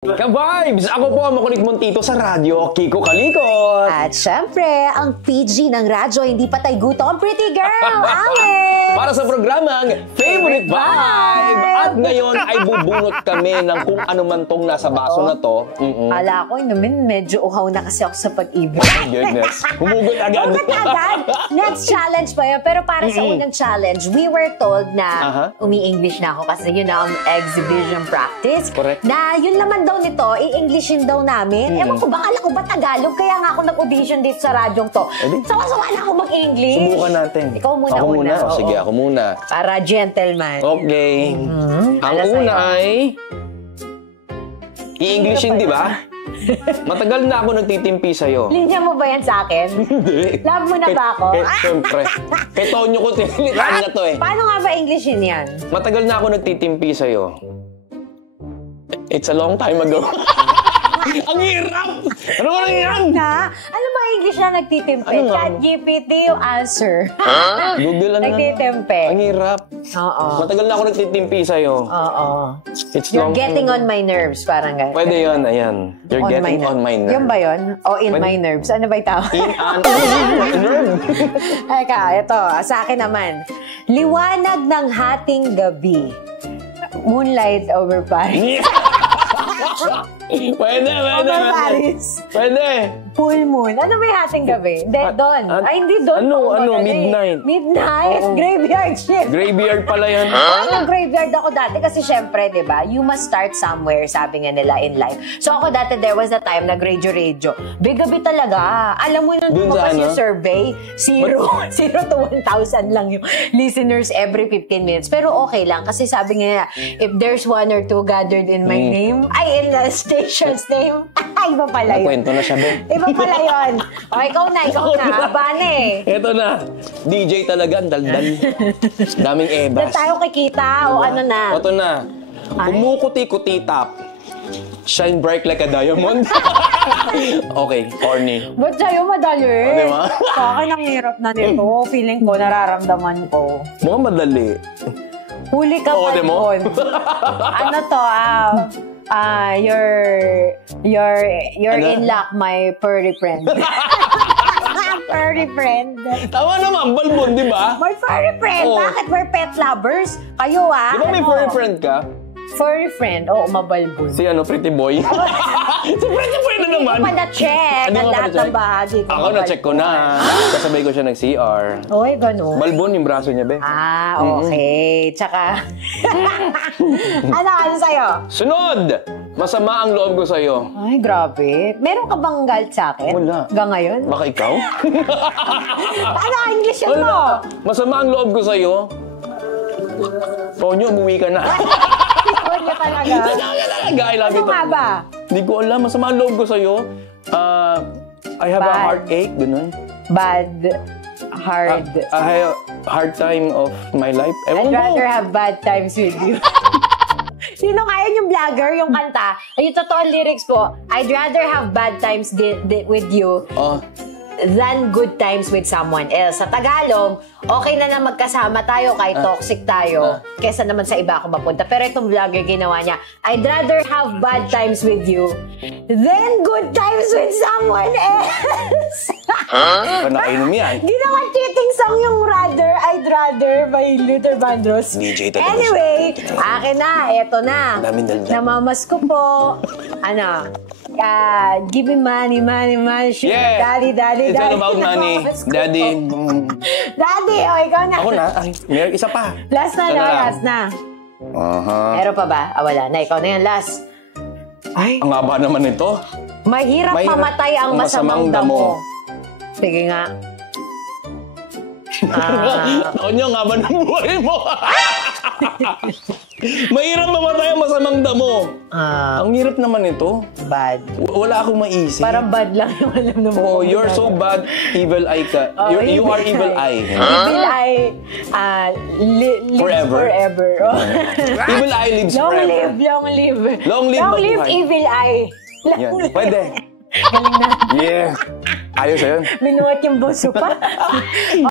Ka-vibes! Ako po ang makulit mong tito sa radyo, Kiko Kalikot! At syempre, ang PG ng radyo, hindi patay gutom, pretty girl, Alex! Para sa programang Favorite Vibe! At ngayon ay bubunot kami ng kung ano man tong nasa baso na to. Ala ko, naman, medyo uhaw na kasi ako sa pag-ibig. Oh my goodness. Humugot agad. Humugot agad! Next challenge pa yun. Pero para sa unang challenge, we were told na umi-English na ako kasi yun ang exhibition practice. Correct. Na yun naman daw nito, i-Englishin daw namin. Ewan ko, baka ko ba Tagalog? Kaya nga ako nag-audition dito sa radyong to. Sawa-sawa na ako mag-English. Subukan natin. Ikaw muna. Ako muna. O, sige, ako muna. Para gentleman. Okay. Ang una ay i-Englishin, di ba? Matagal na ako nagtitimpi sa'yo. Linya mo ba yan sa akin? Hindi. Love mo na ba ako? Siyempre. Kay Tonyo ko tinilitan na to eh. Paano nga ba Englishin yan? Matagal na ako nagtitimpi sa'yo. It's a long time ago. Ang hirap! Ano ba yan? Ano ba English na nagtitimpe? Ano nga? ChatGPT yung answer. Google lang. Nagtitimpe. Ang hirap. Oo. Matagal na ako nagtitimpi sa'yo. Oo. It's You're long getting on my nerves, parang gano'n. Pwede yun, ayan. You're getting on my nerves. Yun ba yun? O in my nerves? Ano ba yung tawag? Nerve. Eka, ito. Sa akin naman. Liwanag ng hating gabi. Moonlight over Paris. Pwede. Over Paris. Pwede. Full moon. Ano ba yung hating gabi? Doon. Ay, hindi doon. Midnight. Midnight? Graveyard shift. Graveyard pala yan. Nag-graveyard ako dati kasi syempre, di ba, you must start somewhere, sabi nga nila in life. So ako dati, there was a time nag-radio. Bigabi talaga. Alam mo nung lumabas yung survey, 0 to 1,000 lang yung listeners every 15 minutes. Pero okay lang kasi sabi nga, if there's one or two gathered in my name, ay, in the station's name, iba pala yun. Nakwento na siya, be. Iba pala yun. O, ikaw na. Abane eh. Ito na. DJ talaga, daldal. Daming ebas. Doon tayo kikita o ano na. Ito na. Kumukuti-kuti tap. Shine bright like a diamond. Okay, corny. Ba't sa'yo madali? Diba? Sa akin ang hirap na nito. Feeling ko, nararamdaman ko. Mukhang madali. Huli ka pa doon. Ano to? You're in luck, my furry friend. Furry friend. Tama naman, balbon, di ba? My furry friend? Bakit? We're pet lovers? Kayo Di ba may furry friend ka? Furry friend? Oo, mabalbon. Si Pretty Boy. Si Pretty Boy na naman. Hindi ko pa na-check ang lahat ng bahagi ko. Ako na-check ko na. Kasabay ko siya nag-CR. Oy, gano'n. Balbon yung braso niya, be. Okay. Tsaka, ano sa'yo? Sunod! Masama ang loob ko sa'yo. Ay, grabe. Meron ka bang galit sa akin? Wala. Hanggang ngayon? Baka ikaw? Ano, English yun mo? Masama ang loob ko sa'yo. Tonyo, umuwi ka na. Tonyo talaga? Talaga, I love you. Ano nga ba? Hindi ko alam. Masama ang loob ko sa'yo. I have a heartache, ganun. Bad. Hard. I have a hard time of my life. Ewan I'd ko. rather have bad times with you. Sino kaya yung vlogger, yung kanta? Ay, yung totoong lyrics po, I'd rather have bad times with you than good times with someone else. Sa Tagalog, okay na magkasama tayo kahit toxic tayo kesa naman sa iba ako mapunta. Pero itong vlogger ginawa niya, I'd rather have bad times with you than good times with someone else. Nakainom yan. Ginawa cheating song yung I'd rather by Luther Vandross. DJ talaga. Anyway, akin na, eto na. Daming daldal. Namamas ko po. Ano? Give me money, sugar. Yeah. Daddy. It's all about money. Daddy. Daddy, ikaw na. Ako na. Ay, meron isa pa. Last na, last na. Meron pa ba? Wala na. Ikaw na yan, last. Ay. Ang haba naman ito. Mahirap mamatay ang masamang damo. Sige nga. Tonyo, ang haba ng buhay mo. Mahirap mamatay ang masamang damo. Ang hirap naman ito. Bad. Wala akong maisip. Parang bad lang yung alam na mo. You're so bad, evil eye ka. You are evil eye. Evil eye lives forever. Evil eye lives forever. Long live. Long live evil eye. Yan. Pwede. Galing na. Yeah. Ayos yun. Minuwat yung buso pa.